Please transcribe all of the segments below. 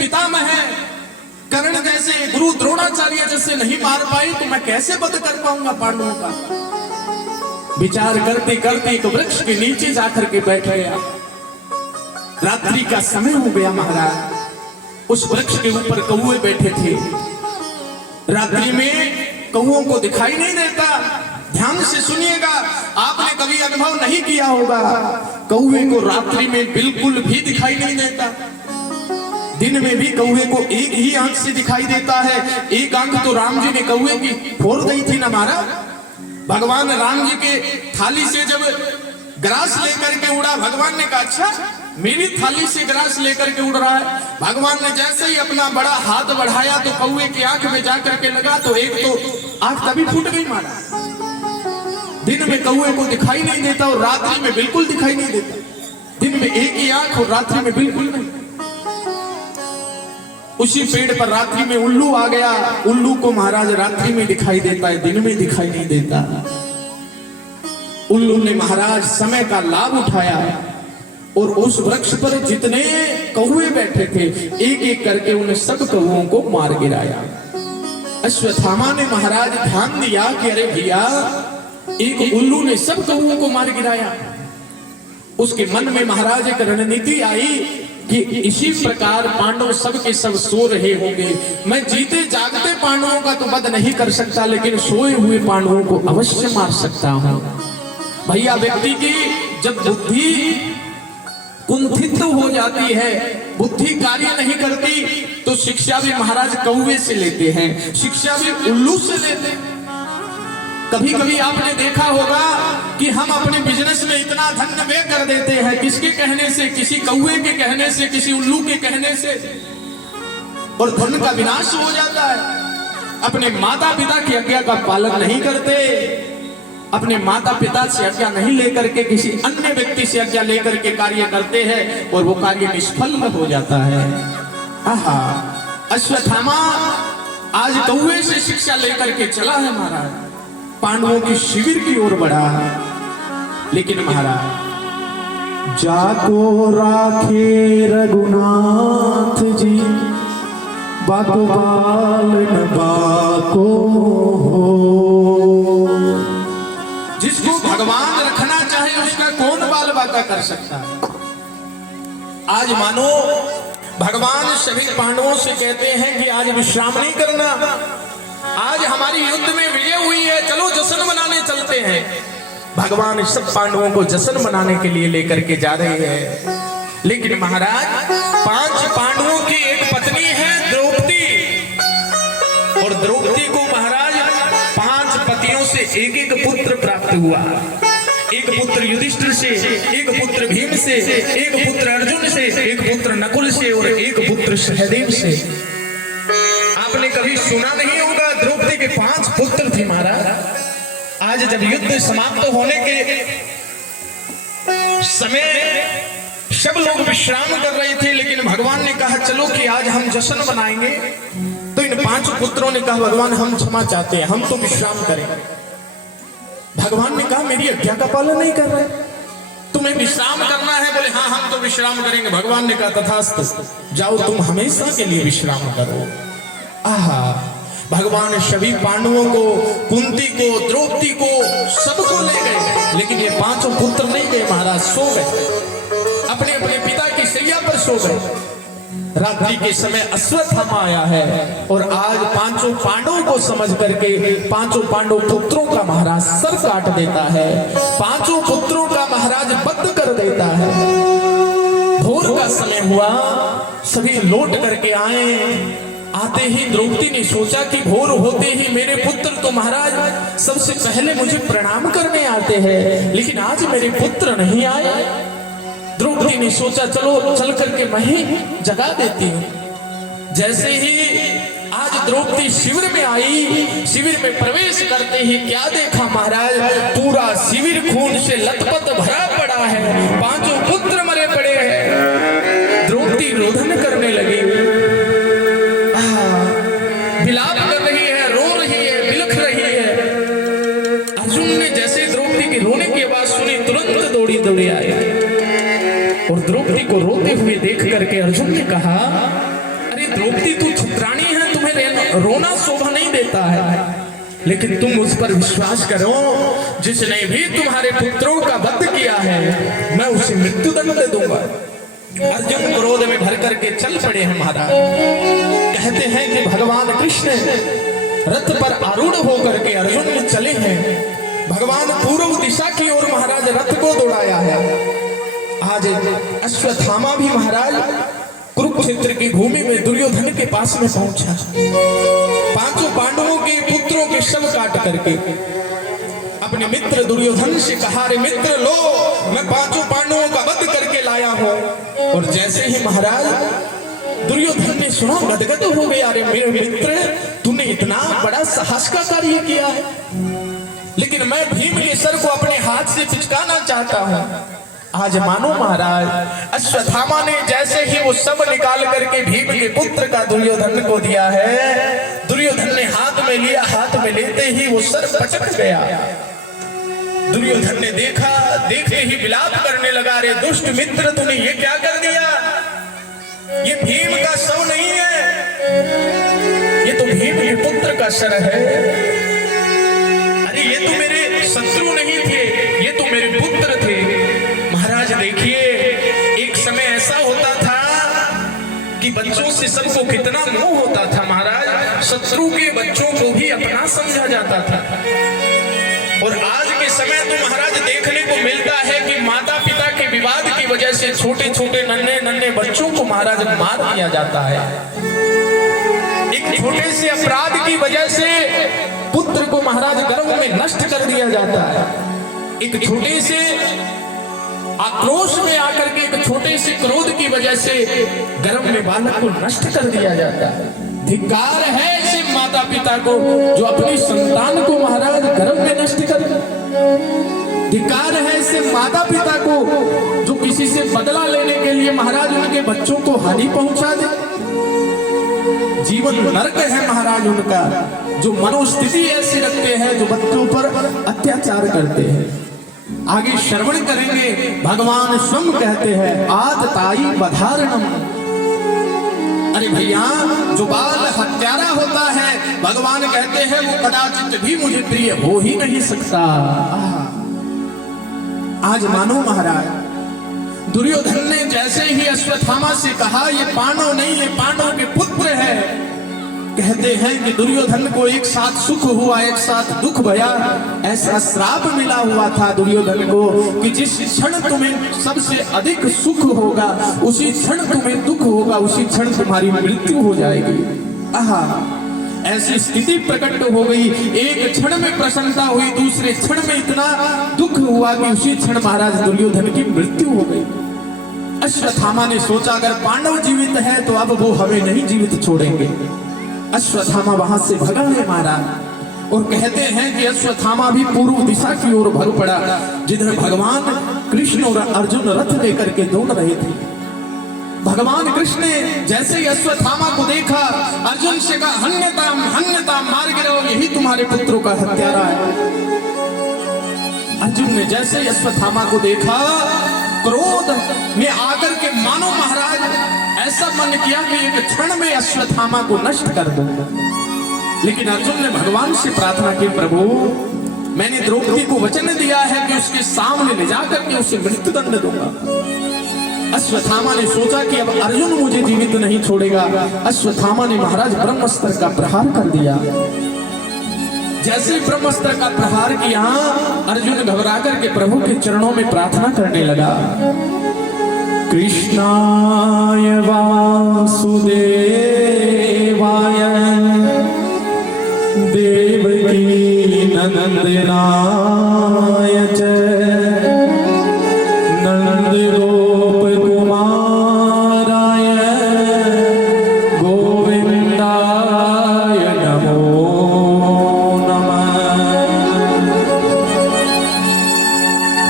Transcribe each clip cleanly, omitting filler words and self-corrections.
पितामह है, कर्ण जैसे गुरु द्रोणाचार्य जैसे नहीं मार पाए तो मैं कैसे वध कर पाऊंगा पांडवों का। विचार करते करते एक वृक्ष के नीचे जाकर के बैठ गया। रात्रि का समय हो गया महाराज। उस वृक्ष के ऊपर कौवे बैठे थे। रात्रि में कौओं को दिखाई नहीं देता। ध्यान से सुनिएगा, आपने कभी अनुभव नहीं किया होगा, कौवे को रात्रि में बिल्कुल भी दिखाई नहीं देता। दिन में भी कौवे को एक ही आंख से दिखाई देता है। एक आंख तो राम जी ने कौवे की फोड़ दी थी ना महाराज। भगवान राम जी के थाली से जब ग्रास लेकर के उड़ा, भगवान ने कहा अच्छा मेरी थाली से ग्रास लेकर के उड़ रहा है। भगवान ने जैसे ही अपना बड़ा हाथ बढ़ाया तो कौवे की आंख में जाकर के लगा तो एक तो आंख तभी फूट गई महाराज। दिन में कौवे को दिखाई नहीं देता और रात्रि में बिल्कुल दिखाई नहीं देता। दिन में एक ही आंख और रात्रि में बिल्कुल नहीं। उसी पेड़ पर रात्रि में उल्लू आ गया। उल्लू को महाराज रात्रि में दिखाई देता है, दिन में दिखाई नहीं देता। उल्लू ने महाराज समय का लाभ उठाया और उस वृक्ष पर जितने कौवे बैठे थे एक एक करके उन सब कौओं को मार गिराया। अश्वत्थामा ने महाराज ध्यान दिया कि अरे भैया एक उल्लू ने सब कौओं को मार गिराया। उसके मन में महाराज एक रणनीति आई कि इसी प्रकार पांडव सब के सब सो रहे होंगे, मैं जीते जागते पांडवों का तो वध नहीं कर सकता लेकिन सोए हुए पांडवों को अवश्य मार सकता हूं। भैया व्यक्ति की जब बुद्धि कुंठित हो जाती है, बुद्धि कार्य नहीं करती तो शिक्षा भी महाराज कौवे से लेते हैं, शिक्षा भी उल्लू से लेते हैं। कभी कभी आपने देखा होगा कि हम अपने बिजनेस में इतना धन व्यय कर देते हैं, किसके कहने से, किसी कौवे के कहने से, किसी उल्लू के कहने से, और धन का विनाश हो जाता है। अपने माता पिता की आज्ञा का पालन नहीं करते, अपने माता पिता से आज्ञा नहीं लेकर के किसी अन्य व्यक्ति से आज्ञा लेकर के कार्य करते हैं और वो कार्य निष्फल हो जाता है। आहा, अश्वत्थामा आज कौवे से शिक्षा लेकर के चला है महाराज, पांडवों की शिविर की ओर बढ़ा। लेकिन महाराज जाको राखे रघुनाथ जी, बाको बाल न बाको हो। जिसको भगवान रखना चाहे उसका कौन बाल बाका कर सकता है। आज मानो भगवान सभी पांडवों से कहते हैं कि आज विश्राम नहीं करना, आज हमारी युद्ध में विजय हुई है, चलो जश्न मनाने चलते हैं। भगवान सब पांडवों को जश्न मनाने के लिए लेकर के जा रहे हैं। लेकिन महाराज 5 पांडवों की एक पत्नी है द्रौपदी, और द्रौपदी को महाराज 5 पतियों से एक एक पुत्र प्राप्त हुआ। एक पुत्र युधिष्ठिर से, एक पुत्र भीम से, एक पुत्र अर्जुन से, एक पुत्र नकुल से और एक पुत्र सहदेव से। आपने कभी सुना नहीं होगा, द्रौपदी के 5 पुत्र थे महाराज। आज जब युद्ध समाप्त होने के समय सब लोग विश्राम कर रहे थे, लेकिन भगवान ने कहा चलो कि आज हम जश्न मनाएंगे। तो इन 5 पुत्रों ने कहा भगवान हम क्षमा चाहते हैं, हम तो विश्राम करें। भगवान ने कहा मेरी आज्ञा का पालन नहीं कर रहे, तुम्हें विश्राम करना है। बोले हाँ हम तो विश्राम करेंगे। भगवान ने कहा तथास्तु, जाओ तुम हमेशा के लिए विश्राम करो। आहा, भगवान सभी पांडवों को, कुंती को, द्रौपदी को, सबको ले गए, लेकिन ये 5 पुत्र नहीं गए महाराज, सो गए, अपने अपने पिता की शैया पर सो गए। रात्रि के समय अश्वत्थामा आया है और आज 5 पांडवों को समझ करके 5 पांडव पुत्रों का महाराज सर काट देता है, 5 पुत्रों का महाराज बद्ध कर देता है। भोर का समय हुआ, सभी लौट करके आए। आते ही द्रौपदी ने सोचा कि भोर होते ही मेरे पुत्र तो महाराज सबसे पहले मुझे प्रणाम करने आते हैं, लेकिन आज मेरे पुत्र नहीं आए। द्रौपदी ने सोचा चलो चल करके मैं ही जगा देती हूँ। जैसे ही आज द्रौपदी शिविर में आई, शिविर में प्रवेश करते ही क्या देखा महाराज, पूरा शिविर खून से लथपथ भरा पड़ा है, 5 पुत्र मरे पड़े हैं। द्रौपदी रोदन करने लगी, विलाप कर रही है, रो रही है, बिलख रही है। अर्जुन ने जैसे द्रौपदी के रोने की आवाज सुनी तुरंत दौड़ी आए और द्रौपदी को रोते हुए देख करके अर्जुन ने कहा द्रौपदी तू चित्राणी है, तुम्हें रोना शोभा नहीं देता है, लेकिन तुम उस पर विश्वास करो जिसने भी तुम्हारे पुत्रों का वध किया है मैं उसे मृत्यु दंड दे दूंगा। अर्जुन क्रोध में भर करके चल पड़े हैं महाराज। कहते हैं कि भगवान कृष्ण रथ पर आरूढ़ होकर के अर्जुन में चले हैं। भगवान पूर्व दिशा की ओर महाराज रथ को दौड़ाया है। आज अश्वत्थामा भी महाराज कुरुक्षेत्र की भूमि में दुर्योधन के पास में पहुंचा। पांचों पांडवों के पुत्रों के शव काट करके अपने मित्र दुर्योधन से कहा, रे मित्र लो, मैं पांचों पांडवों का वध करके लाया हूं। और जैसे ही महाराज दुर्योधन ने सुना, गदगद हो गया, अरे मेरे मित्र तूने इतना बड़ा साहस का कार्य किया है, लेकिन मैं भीम के सर को अपने हाथ से पिचकाना चाहता हूं। आज मानो महाराज अश्वत्थामा ने जैसे ही वो सब निकाल करके भीम के पुत्र का दुर्योधन को दिया है, दुर्योधन ने हाथ में लिया, हाथ में लेते ही वो सर पचक गया। दुर्योधन ने देखा, देखते ही विलाप करने लगा, रे दुष्ट मित्र तूने ये क्या कर दिया, ये भीम का शव नहीं है, ये तो भीम के पुत्र का सर है। अरे ये तो मेरे शत्रु नहीं थे, ये तो मेरे पुत्र थे। महाराज देखिए, एक समय ऐसा होता था कि बच्चों से सबको कितना मोह होता था महाराज, शत्रु के बच्चों को भी अपना समझा जाता था। और आज के समय तो महाराज देखने को मिलता है कि माता पिता के विवाद की वजह से छोटे छोटे नन्हे नन्हे बच्चों को महाराज मार दिया जाता है। एक छोटे से अपराध की वजह से पुत्र को महाराज गर्भ में नष्ट कर दिया जाता है। एक छोटे से आक्रोश में आकर के, एक छोटे से क्रोध की वजह से गर्भ में बालक को नष्ट कर दिया जाता है। धिक्कार है ऐसे माता पिता को जो अपनी संतान को महाराज गर्भ में नष्ट कर। धिक्कार है ऐसे माता पिता को जो किसी से बदला लेने के लिए महाराज उनके बच्चों को हानि पहुंचा दे। जीवन नरक है महाराज उनका, जो मनोस्थिति ऐसी रखते हैं, जो बच्चों पर अत्याचार करते हैं। आगे श्रवण करेंगे, भगवान स्वयं कहते हैं आतताई बधारणम। अरे भैया, जो बाल हत्यारा होता है, भगवान कहते हैं वो कदाचित भी मुझे प्रिय हो ही नहीं सकता। आज मानो महाराज दुर्योधन ने जैसे ही अश्वत्थामा से कहा ये पांडव नहीं, ये पांडव के पुत्र है, कहते हैं कि दुर्योधन को एक साथ सुख हुआ, एक साथ दुख भया। ऐसा श्राप मिला हुआ था दुर्योधन को कि जिस क्षण तुम्हें सबसे अधिक सुख होगा उसी क्षण तुम्हें दुख होगा, उसी क्षण तुम्हारी मृत्यु हो जाएगी। आहा, ऐसी स्थिति प्रकट हो गई। एक क्षण में प्रसन्नता हुई, दूसरे क्षण में इतना दुख हुआ कि उसी क्षण महाराज दुर्योधन की मृत्यु हो गई। अश्वत्थामा ने सोचा अगर पांडव जीवित है तो अब वो हमें नहीं जीवित छोड़ेंगे। अश्वत्थामा वहां से भगा है महाराज। और कहते हैं कि अश्वत्थामा भी पूर्व दिशा की ओर भग पड़ा, जिधर भगवान कृष्ण और अर्जुन रथ लेकर के दौड़ रहे थे। भगवान कृष्ण ने जैसे ही अश्वत्थामा को देखा, अर्जुन से कहा हन्यताम, मार गिरो, यही तुम्हारे पुत्रों का हत्यारा है। अर्जुन ने जैसे ही अश्वत्थामा को देखा, क्रोध में आकर के मानो महाराज ऐसा मन किया कि एक क्षण में अश्वत्थामा को नष्ट कर दूंगा। लेकिन अर्जुन ने भगवान से प्रार्थना की, प्रभु मैंने द्रौपदी को वचन दिया है कि उसके सामने ले जाकर के उसे मृत्यु दंड दूंगा। अश्वत्थामा ने सोचा कि अब अर्जुन मुझे जीवित नहीं छोड़ेगा। अश्वत्थामा ने महाराज ब्रह्मास्त्र का प्रहार कर दिया। जैसे ब्रह्मास्त्र का प्रहार किया, अर्जुन घबरा करके प्रभु के चरणों में प्रार्थना करने लगा, कृष्णाय वासुदेवाय देवकी नंदनाय च नंदगोप कुमाराय गोविंदाय नमो नमः।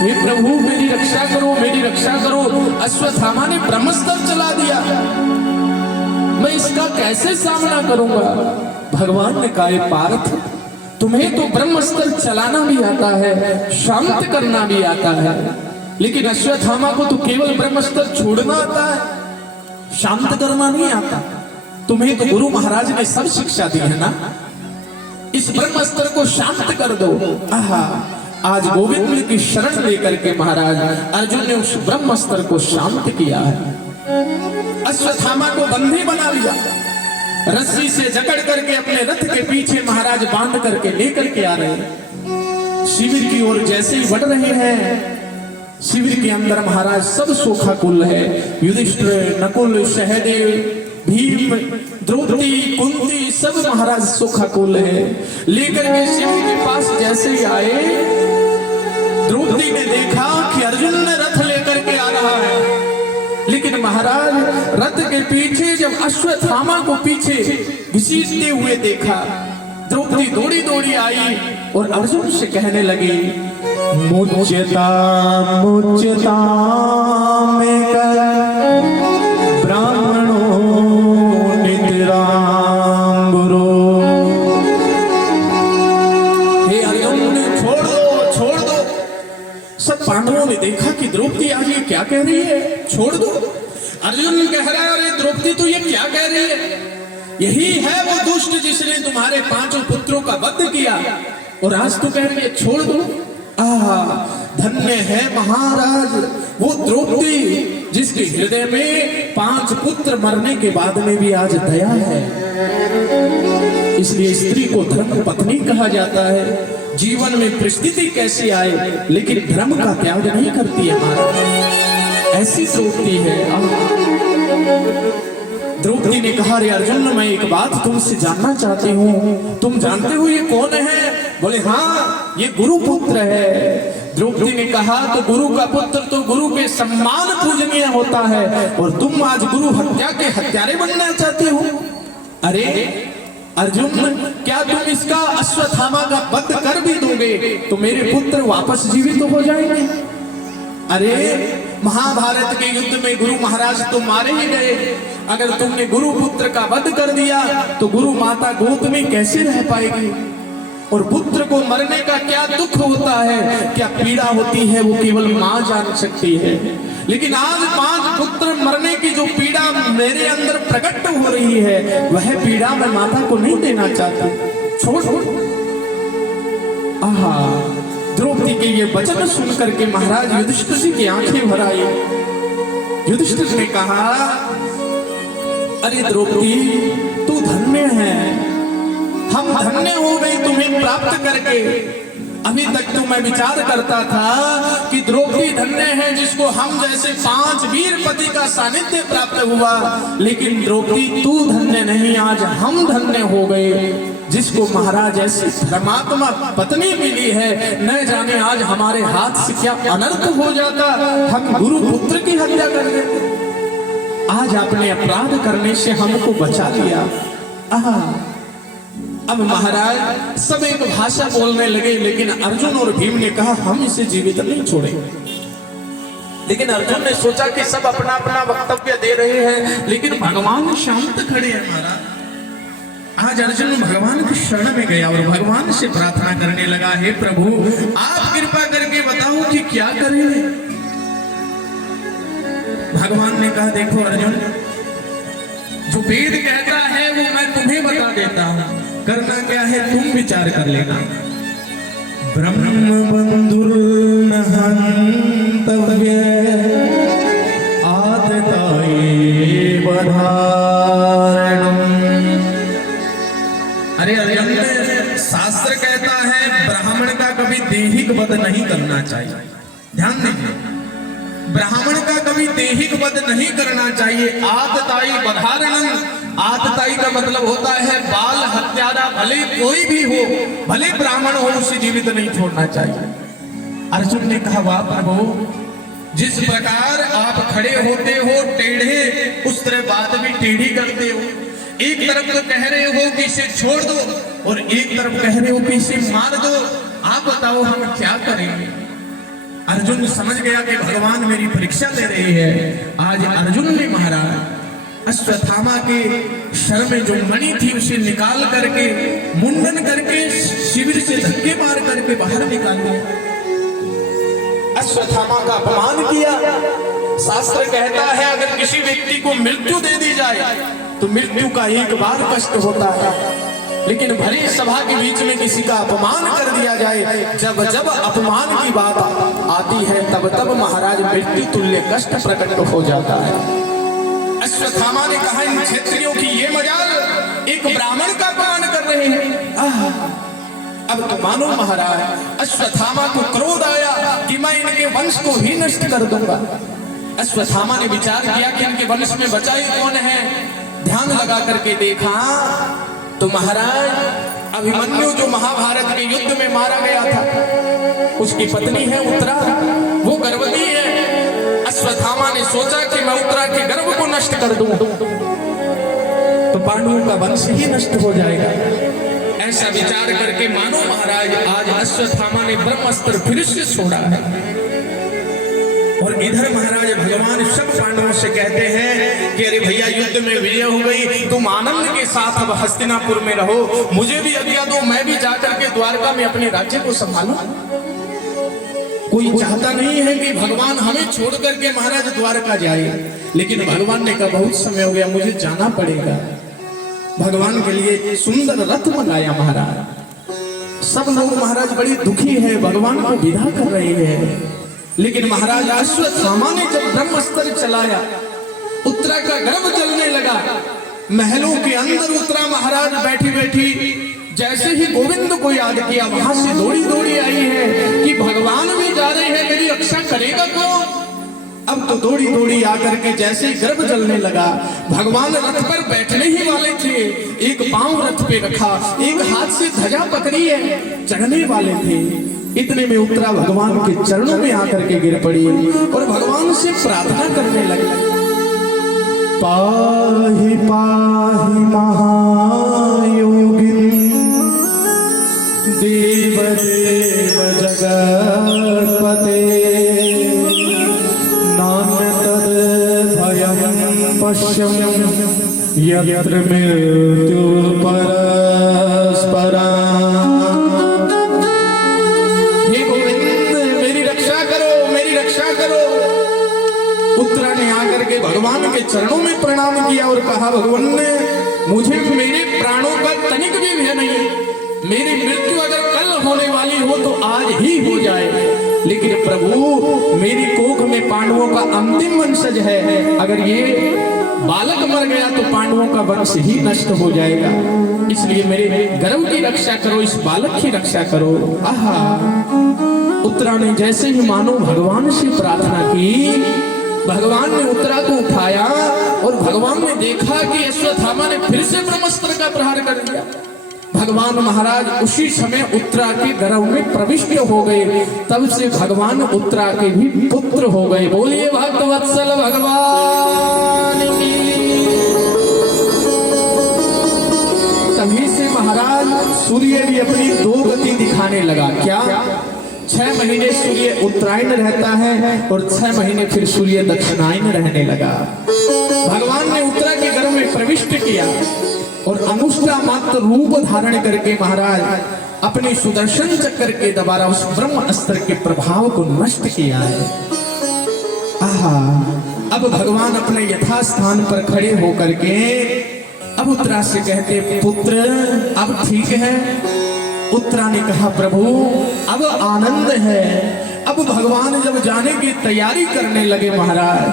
हे प्रभु मेरी रक्षा करो, मेरी रक्षा करो। अश्वत्थामा ने ब्रह्मास्त्र चला दिया, मैं इसका कैसे सामना करूंगा। भगवान ने कहा पार्थ, तुम्हें तो ब्रह्मास्त्र चलाना भी आता है, शांत करना भी आता है, लेकिन अश्वत्थामा को तो केवल ब्रह्मास्त्र छोड़ना आता है, शांत करना नहीं आता। तुम्हें तो गुरु महाराज ने सब शिक्षा दी है ना, इस ब्रह्मास्त्र को शांत कर दो। आहा, आज गोविंद की शरण लेकर के महाराज अर्जुन ने उस ब्रह्मास्त्र को शांत किया है। अश्वत्थामा को बंदी बना लिया, रस्सी से जकड़ करके अपने रथ के पीछे महाराज बांध करके लेकर के आ रहे हैं। शिविर की ओर जैसे ही बढ़ रहे हैं, शिविर के अंदर महाराज सब सोखा कुल है, युधिष्ठिर, नकुल, सहदेव, भीम, द्रौपदी, कुंती, सब महाराज सोखा कुल है। लेकर के शिविर के पास जैसे ही आए, द्रौपदी ने देखा कि अर्जुन ने रथ लेकर के आ रहा है, लेकिन महाराज रथ के पीछे जब अश्वत्थामा को पीछे घसीटते हुए देखा, द्रौपदी दौड़ी दौड़ी आई और अर्जुन से कहने लगी, मुच्यता मुच्यता में कर ब्राह्मणों नितराम गुरु। हे अर्जुन, छोड़ दो, छोड़ दो। सब पांडवों ने देखा कि द्रौपदी आज ये क्या कह रही है, छोड़ दो। अर्जुन कह रहा है, अरे द्रौपदी तू ये क्या कह रही है, यही है वो दुष्ट जिसने तुम्हारे 5 पुत्रों का वध किया और आज तू कह रही है छोड़ दो। आहा, धन्य है महाराज वो द्रौपदी जिसके हृदय में 5 पुत्र मरने के बाद में भी आज दया है। इसलिए स्त्री को धर्म पत्नी कहा जाता है। जीवन में परिस्थिति कैसी आए लेकिन धर्म का त्याग नहीं करती है महाराज, ऐसी द्रौपदी है। द्रौपदी ने कहा, रे अर्जुन, मैं एक बात तुमसे जानना चाहती हूँ, तुम जानते हो ये कौन है? बोले हाँ, ये गुरु पुत्र है। द्रौपदी ने कहा, तो गुरु का पुत्र तो गुरु के सम्मान पूजनीय होता है और तुम आज गुरु हत्या के हत्यारे बनना चाहते हो। अरे अर्जुन, क्या तुम इसका अश्वत्थामा का वध कर भी दोगे तो मेरे पुत्र वापस जीवित तो हो जाएंगे? अरे महाभारत के युद्ध में गुरु महाराज तो मारे ही गए, अगर तुमने गुरु पुत्र का वध कर दिया तो गुरु माता गोद में कैसे रह पाएगी? और पुत्र को मरने का क्या दुख होता है, क्या पीड़ा होती है, वो केवल माँ जान सकती है। लेकिन आज 5 पुत्र मरने की जो पीड़ा मेरे अंदर प्रकट हो रही है, वह पीड़ा मैं माता को नहीं देना चाहती। छोड़। आहा, द्रौपदी के ये वचन सुन करके महाराज युधिष्ठिर जी की आंखें भर आई। युधिष्ठिर ने कहा, अरे द्रौपदी तू धन्य है, हम धन्य हो गए तुम्हें प्राप्त करके। अभी तक तो मैं विचार करता था कि द्रौपदी धन्य है जिसको हम जैसे 5 वीर पति का सानिध्य प्राप्त हुआ, लेकिन द्रौपदी तू धन्य नहीं, आज हम धन्य हो गए जिसको महाराज ऐसी धर्मात्मा पत्नी मिली है। न जाने आज हमारे हाथ से क्या अनर्थ हो जाता, हम गुरु पुत्र की हत्या कर देते। आज आपने अपराध करने से हमको बचा लिया। आहा, अब महाराज सब एक भाषा बोलने लगे, लेकिन अर्जुन और भीम ने कहा हम इसे जीवित नहीं छोड़ेंगे। लेकिन अर्जुन ने सोचा कि सब अपना अपना वक्तव्य दे रहे हैं, लेकिन भगवान शांत खड़े हैं महाराज। आज अर्जुन भगवान की शरण में गया और भगवान से प्रार्थना करने लगा, हे प्रभु आप कृपा करके बताओ कि क्या करें। भगवान ने कहा, देखो अर्जुन, जो वेद कहता है वो मैं तुम्हें बता देता हूं, करना क्या है तुम विचार कर लेना। ब्रह्म बंधुर्न हन्तव्य आतताये वधारणम्। अरे अर्जुन, शास्त्र कहता है ब्राह्मण का कभी दैहिक वध नहीं करना चाहिए। ध्यान दीजिए, ब्राह्मण का कभी दैहिक वध नहीं करना चाहिए। आतताई वधारणम, आतताई का मतलब होता है बाल हत्यारा, भले कोई भी हो, भले ब्राह्मण हो, उसे जीवित नहीं छोड़ना चाहिए। अर्जुन ने कहा, वाह प्रभु, जिस प्रकार आप खड़े होते हो टेढ़े, उस तरह बात भी टेढ़ी करते हो। एक तरफ तो कह रहे हो कि इसे छोड़ दो और एक तरफ कह रहे हो कि इसे मार दो। आप बताओ हम क्या करेंगे? अर्जुन समझ गया कि भगवान मेरी परीक्षा ले रही है। आज अर्जुन ने महाराज अश्वत्थामा के शर में जो मणि थी उसे निकाल करके मुंडन करके शिविर से धक्के मार करके बाहर निकाल दिया। अश्वत्थामा का अपमान किया। शास्त्र कहता है अगर किसी व्यक्ति को मृत्यु दे दी जाए तो मृत्यु का एक बार कष्ट होता है, लेकिन भरी सभा के बीच में किसी का अपमान कर दिया जाए, जब जब अपमान की बात आती है तब तब महाराज मृत्यु तुल्य कष्ट प्रकट हो जाता है। अश्वत्थामा ने कहा, इन क्षत्रियों की ये मजाल, एक ब्राह्मण का अपमान कर रहे हैं। अब तो मानो महाराज, अश्वत्थामा को क्रोध आया कि मैं इनके वंश को ही नष्ट कर दूंगा। अश्वत्थामा ने विचार किया कि इनके वंश में बचा ही कौन है। ध्यान लगा करके देखा तो महाराज अभिमन्यु जो महाभारत के युद्ध में मारा गया था, उसकी पत्नी है उत्तरा, वो गर्भवती है। अश्वत्थामा ने सोचा कि मैं उत्तरा के गर्भ को नष्ट कर दूं तो पांडवों का वंश ही नष्ट हो जाएगा। ऐसा विचार करके मानो महाराज आज अश्वत्थामा ने ब्रह्मास्त्र फिर से छोड़ा है। और इधर महाराज भगवान सब पांडवों से कहते हैं कि अरे भैया युद्ध में विजय हो गई, तुम आनंद के साथ अब हस्तिनापुर में रहो, मुझे भी आज्ञा दो, मैं भी जाकर के द्वारका में अपने राज्य को संभालूं। कोई चाहता नहीं है कि भगवान हमें छोड़ करके महाराज द्वारका जाए, लेकिन भगवान ने कहा बहुत समय हो गया, मुझे जाना पड़ेगा। भगवान के लिए एक सुंदर रथ मंगाया महाराज। सब लोग महाराज बड़ी दुखी है, भगवान को विदा कर रहे हैं, लेकिन महाराज अश्वत्थामा ने जब ब्रह्मास्त्र चलाया, उत्तरा का गर्भ जलने लगा। महलों के अंदर उत्तरा महाराज बैठी बैठी जैसे ही गोविंद को याद किया, वहां से दौड़ी दौड़ी आई है कि भगवान भी जा रहे हैं, मेरी रक्षा करेगा कौन। अब तो दौड़ी दौड़ी आकर के जैसे ही गर्भ जलने लगा, भगवान रथ पर बैठने ही वाले थे, एक पांव रथ पे रखा, एक हाथ से ध्वजा पकड़ी है, चढ़ने वाले थे। इतने में उत्तरा भगवान के चरणों में आकर के गिर पड़ी और भगवान से प्रार्थना करने लगी, पाहि पाहि महायोगिन देव देव जगत्पते पश्यम यत्र मृत्यु परस्परा। हे गोविंद मेरी रक्षा करो, मेरी रक्षा करो। उत्तरा ने आकर के भगवान के चरणों में प्रणाम किया और कहा, भगवान ने मुझे मेरे प्राणों का तनिक भी भय नहीं, मेरी मृत्यु अगर कल होने वाली हो तो आज ही हो जाए, लेकिन प्रभु मेरी कोख में पांडवों का अंतिम वंशज है, अगर ये बालक मर गया तो पांडवों का वंश ही नष्ट हो जाएगा, इसलिए मेरे गर्भ की रक्षा करो, इस बालक की रक्षा करो। आहा, उत्तरा ने जैसे ही मानो भगवान से प्रार्थना की, भगवान ने उत्तरा को उठाया और भगवान ने देखा कि अश्वत्थामा ने फिर से ब्रह्मास्त्र का प्रहार कर दिया। भगवान महाराज उसी समय उत्तरा के गर्भ में प्रविष्ट हो गए, तब से भगवान उत्तरा के भी पुत्र हो गए। बोलिए भक्तवत्सल भगवान की। तभी से महाराज सूर्य भी अपनी दो गति दिखाने लगा। क्या? 6 महीने सूर्य उत्तरायण रहता है और 6 महीने फिर सूर्य दक्षिणायन रहने लगा। भगवान ने उत्तरा के गर्भ में प्रविष्ट किया और अनुष्ठा मात्र रूप धारण करके महाराज अपने सुदर्शन चक्र के द्वारा उस ब्रह्म अस्त्र के प्रभाव को नष्ट किया है। आहा, अब भगवान अपने यथास्थान पर खड़े होकर के अब उत्तरा से कहते, पुत्र अब ठीक है। उत्तरा ने कहा, प्रभु अब आनंद है। अब भगवान जब जाने की तैयारी करने लगे महाराज,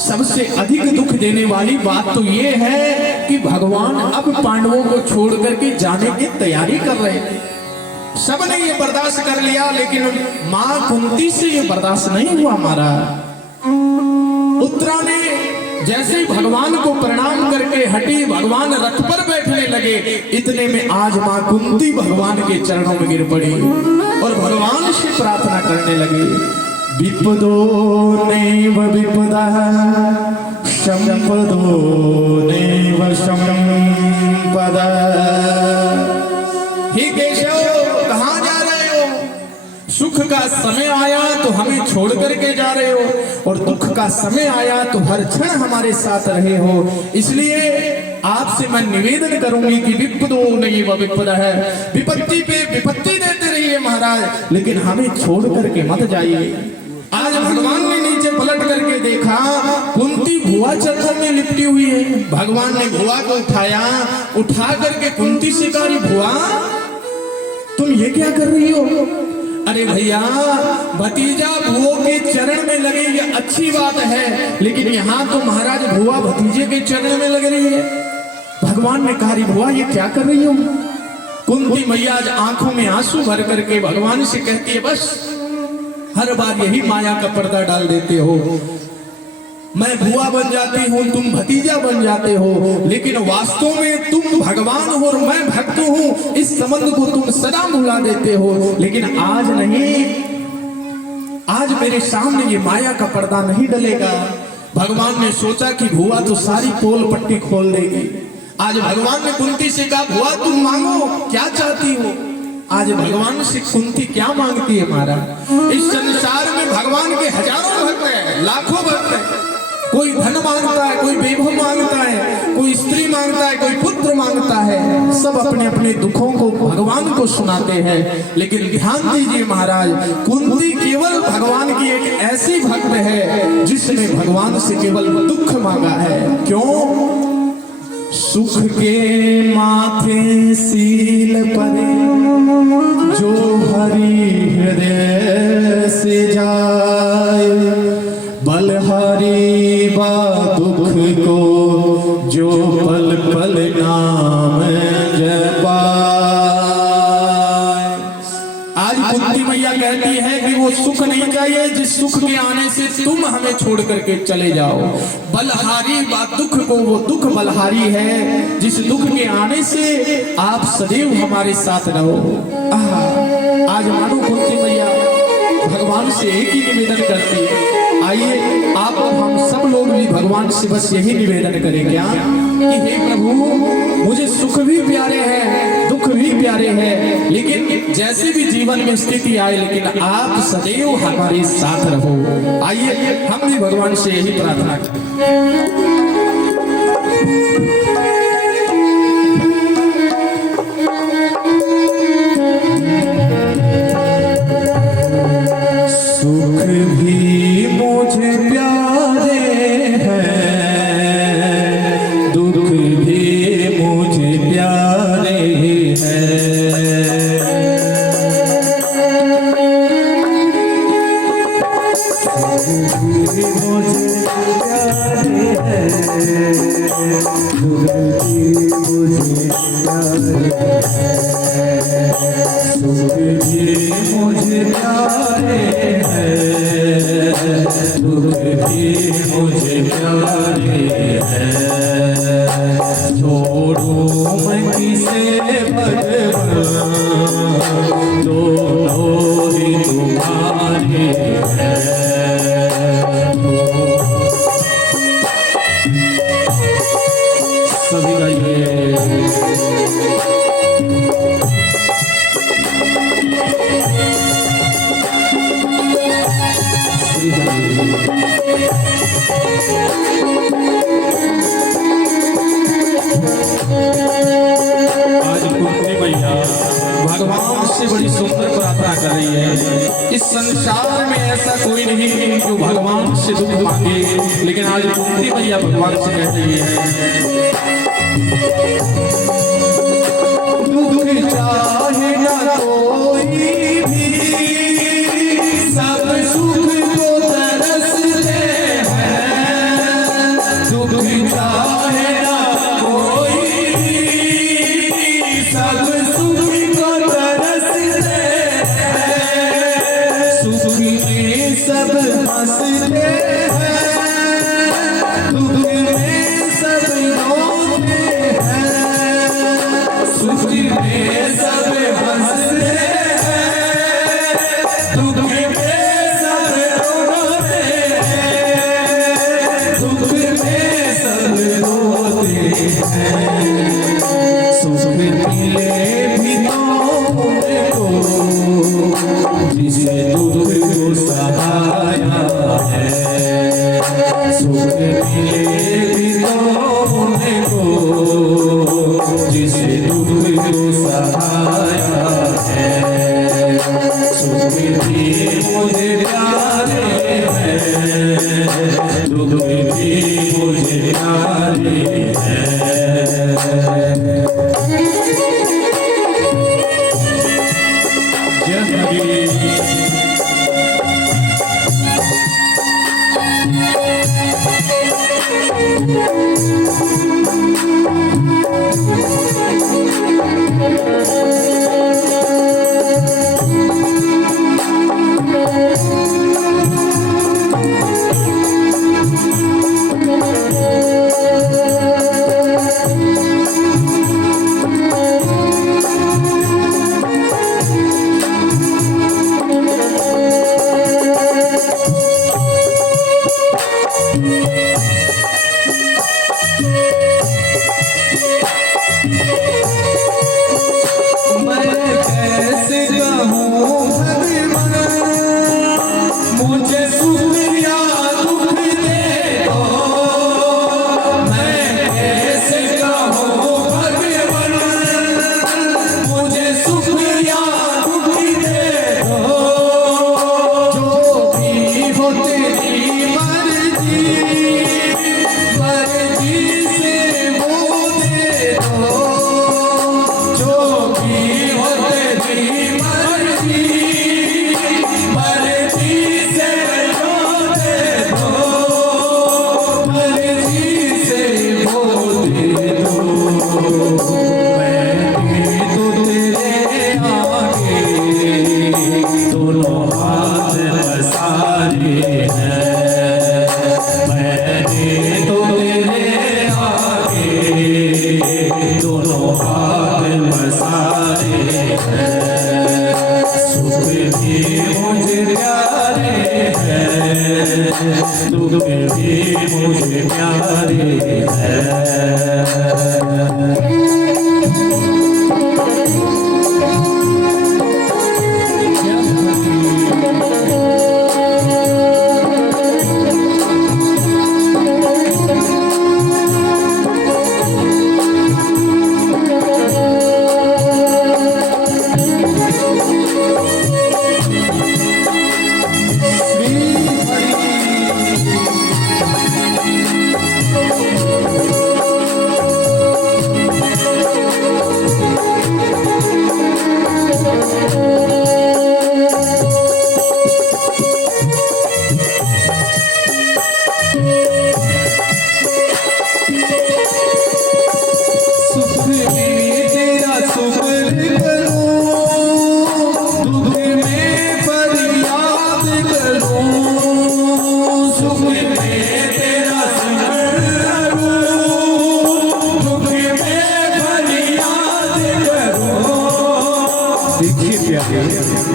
सबसे अधिक दुख देने वाली बात तो ये है कि भगवान अब पांडवों को छोड़ करके जाने की तैयारी कर रहे थे। सबने ये बर्दाश्त कर लिया, लेकिन मां कुंती से ये बर्दाश्त नहीं हुआ महाराज। उत्तरा ने जैसे ही भगवान को प्रणाम करके हटी, भगवान रथ पर बैठने लगे, इतने में आज मां कुंती भगवान के चरणों में गिर पड़ी और भगवान से प्रार्थना करने लगी, विपदो नैव विपदः संपदो नैव संपदः। हे केशव, कहां जा रहे हो? सुख का समय आया तो हमें छोड़ करके जा रहे हो, और दुख का समय आया तो हर क्षण हमारे साथ रहे हो। इसलिए आपसे मैं निवेदन करूंगी कि विपदो नैव विपदः, विपत्ति पे विपत्ति देते रहिए महाराज, लेकिन हमें छोड़ करके मत जाइए। आज भगवान ने नीचे पलट कर करके देखा कुंती भुआ चरणों में लिपटी हुई है। भगवान ने भुआ को उठाया, उठा करके कुंती से कहा, भुआ तुम ये क्या कर रही हो? अरे भैया, भतीजा भुओं के चरण में लगे ये अच्छी बात है, लेकिन यहाँ तो महाराज भुआ भतीजे के चरण में लग रही है। भगवान ने कहा, भुआ ये क्या कर रही हो? कुंती मैया आज आंखों में आंसू भर करके भगवान से कहती है, बस हर बार यही माया का पर्दा डाल देते हो। मैं भुआ बन जाती हूँ, तुम भतीजा बन जाते हो, लेकिन वास्तव में तुम भगवान हो और मैं भक्त हूँ। इस संबंध को तुम सदा भुला देते हो। लेकिन आज नहीं, आज मेरे सामने ये माया का पर्दा नहीं डलेगा। भगवान ने सोचा कि भुआ तो सारी पोल पट्टी खोल देगी। आज भगवान ने कुंती से कहा, भुआ तुम मांगो, क्या चाहती हो? आज भगवान से कुंती क्या मांगती है महाराज? इस संसार में भगवान के हजारों भक्त हैं, लाखों भक्त हैं। कोई धन मांगता है, कोई वैभव मांगता है, कोई स्त्री मांगता है, कोई पुत्र मांगता है। सब अपने अपने दुखों को भगवान को सुनाते हैं। लेकिन ध्यान दीजिए महाराज, कुंती केवल भगवान की एक ऐसी भक्त है जिसने भगवान से केवल दुख मांगा है। क्यों? सुख के माथे सील परे जो हरि हृदय से जाए, बलहारी बा दुख को जो पल पल नाम जपाए। आज कुंती मैया कहती है कि वो सुख नहीं चाहिए जिस सुख के आने से तुम हमें छोड़ करके चले जाओ। बलहारी बा दुख को, वो दुख बलहारी है जिस दुख के आने से आप सदैव हमारे साथ रहो। आज मानो कुंती मैया भगवान से एक ही निवेदन करती है। आइए आप और हम सब लोग भी भगवान से बस यही निवेदन करें क्या कि हे प्रभु, मुझे सुख भी प्यारे हैं, दुख भी प्यारे हैं, लेकिन जैसे भी जीवन में स्थिति आए, लेकिन आप सदैव हमारे साथ रहो। आइए हम भी भगवान से यही प्रार्थना करें। सुख भी मुझे प्यारे हैं, दुख भी मुझे प्यारे हैं। सुख भी मुझे प्यारे हैं, दुख भी मुझे प्यारे हैं। सुख भी मुझे प्यारे हैं, दुख भी मुझे प्यारे हैं। छोड़ूं मैं किसे भगवान, दोनों ही तुम्हारे हैं। सभी गाइए। आज कुंती मैया भगवान से बड़ी सुंदर प्रार्थना कर रही है। इस संसार में ऐसा कोई नहीं जो भगवान से दुख मांगे, लेकिन आज कुंती मैया भगवान से कह रही है, दुख चाहे ना कोई भी, सब सुख को तरसते हैं। दुख चाहे ना कोई भी, सब सुख को तरसते हैं। सुख में सब हंसते हैं, दुख में सब रोते हैं। सुख में सब हंसते हैं, दुख में सब रोते हैं। दुख में सब रोते जय हरि। मुझे प्यारे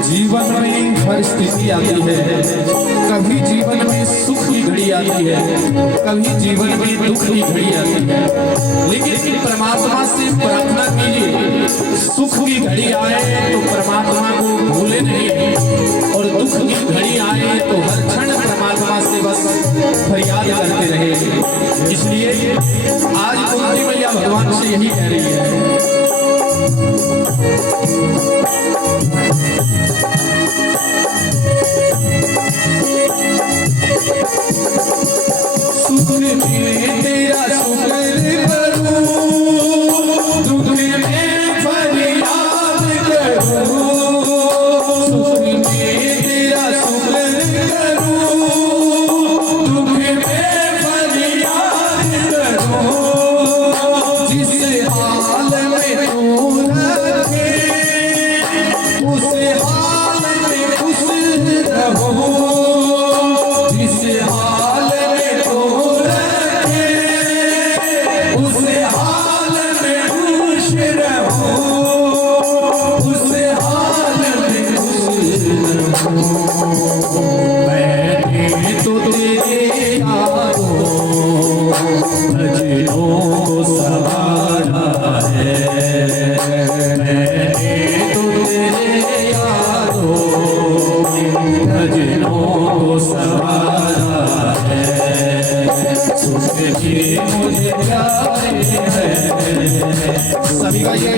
जीवन में हर स्थिति आती है, कभी जीवन में सुख की घड़ी आती है, कभी जीवन में दुख की घड़ी आती है, लेकिन परमात्मा से प्रार्थना कीजिए सुख की घड़ी आए तो परमात्मा को भूले नहीं, और दुख की घड़ी आए तो हर क्षण परमात्मा से बस फरियाद करते रहे। इसलिए आज कुंती मैया भगवान से यही कह रही है, सुख में तेरा शुक्र करूं, दुख में फरियाद करूं, सुख में तेरा शुक्र करूं, दुख में फरियाद करूं, जिस हाल में तू रखे उस हाल में खुश रहो, जिस हाल में तू रखे उस हाल में खुश रहो, उस हाल में खुश रहो। मैंने तो तेरे यारों भजनों को सवारा है, मैंने तो तेरे यारों भजनों को सवारा है, सुख जी मुझे प्यारे हैं, सभी का ये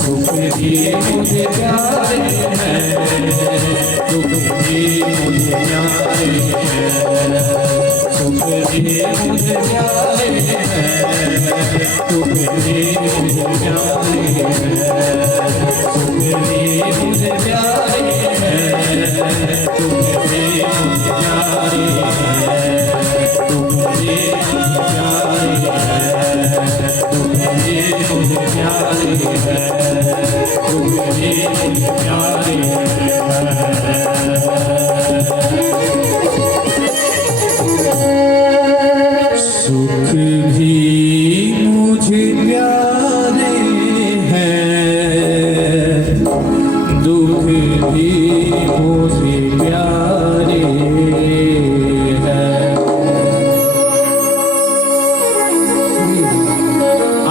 सुख जी मुझे प्यारे हैं, सुख जी मुझे प्यारे हैं, सुख भी मुझे प्यारे तुम भी मुझे प्यारे तुम भी मुझे प्यारे तुम भी मुझे प्यारे तुम भी मुझे प्यारे तुम भी मुझे प्यारे तुम भी मुझे प्यारे